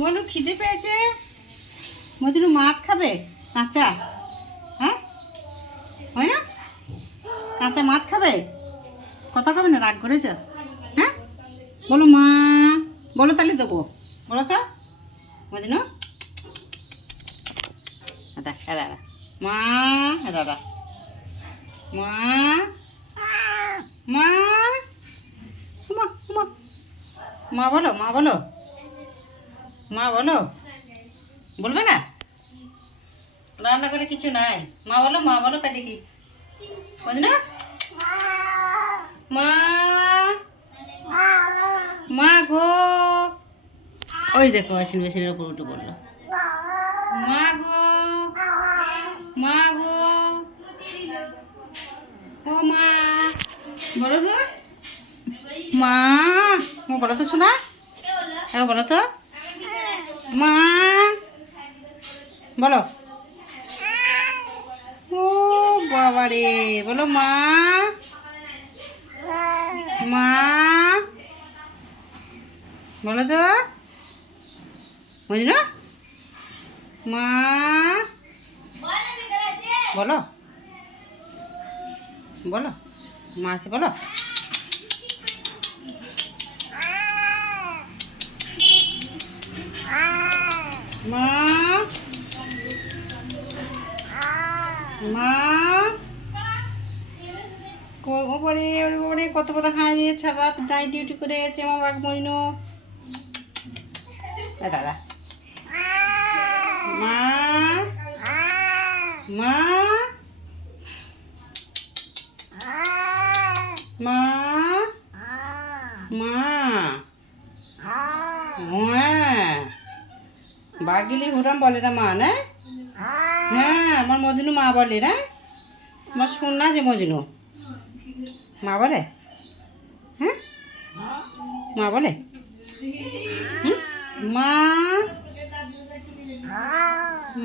বলো খিদে পেয়েছে। মজনু মাছ খাবে কাঁচা? হ্যাঁ হয় না? কাঁচা মাছ খাবে? কথা খাবে না? রাগ করেছ? হ্যাঁ বলো মা, বলো তাহলে দেবো। বলো তো মজনু। দাদা দাদা মা, দাদা মা, মা, মা, মা, মা বলো, মা বলো, মা বলো। বলবে না? রান্না করে কিছু নাই। মা বলো, মা বলো, কে দেখি বুঝ না। মা, মা গো। ওই দেখো ওয়াশিং মেশিনের উপর উঠে পড়লো। মা গো, মা গো, ও মা বলো তো। মা, ও বলো তো শোনা। হ্যাঁ বলো তো মা, বলো। ও বাবা রে, বলো মা, মা বলো তো বুঝলো। মা বলো, বলো মা আছে বলো। মা, মা ওপরে ওপরে কত বড় হাই নিয়েছে, রাত নাইট ডিউটি করে গেছে আমার বাঘ মজনু। দাদা মা, মা, মা, মা, বাঘিলি হুরাম বলে না মা না। হ্যাঁ আমার মজনু মা বলে না। আমার শোন না যে মজনু মা বলে। হ্যাঁ মা বলে। মা,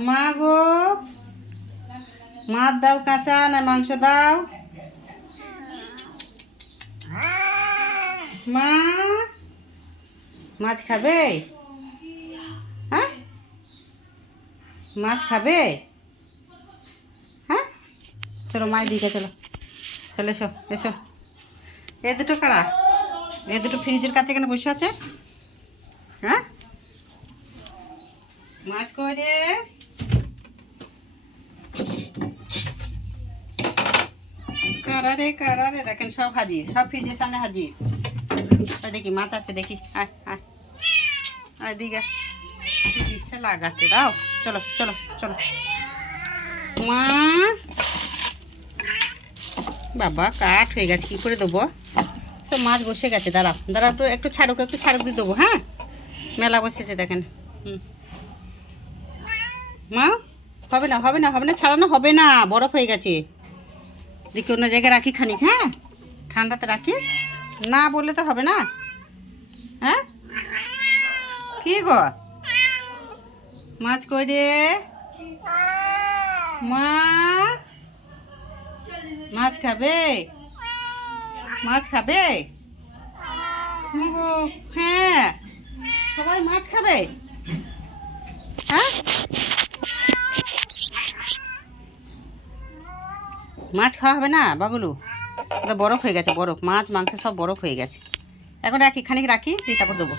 মা গো, মাছ দাও কাঁচা না মাংস দাও? মা, মাছ খাবে? হ্যাঁ মাছ খাবে? হ্যাঁ চলো মায়ের দিকে চলো, চলো এসো এসো। এ দুটো কারা? এ দুটো ফ্রিজের কাছে এখানে বসে আছে। হ্যাঁ মাছ করে কারারে কারারে দেখেন সব হাজির, সব ফ্রিজের সামনে হাজির। দেখি মাছ আছে দেখি। আয় আয় আয় দিকে ফ্রিজটা লাগাতে দাও। চলো চলো চলো মা। বাবা কাঠ হয়ে গেছে, কী করে দেবো? সব মাছ বসে গেছে। দাঁড়াও দাঁড়াও একটু একটু ছাড়ুক দিয়ে দেবো। হ্যাঁ মেলা বসেছে দেখেন। মা হবে না হবে না হবে না, ছাড়ানো হবে না, বরফ হয়ে গেছে। দেখি অন্য জায়গায় রাখি খানিক। হ্যাঁ ঠান্ডাতে রাখি, না বললে তো হবে না। হ্যাঁ কি গো মাছ করে মা, মাছ খাবে? মাছ খাবে গো? হ্যাঁ সবাই মাছ খাবে। হ্যাঁ মাছ খাওয়া হবে না বাগুলু? বরফ হয়ে গেছে, বরফ, মাছ মাংস সব বরফ হয়ে গেছে। এখন রাখি খানিক রাখি দিয়ে তারপর দেবো।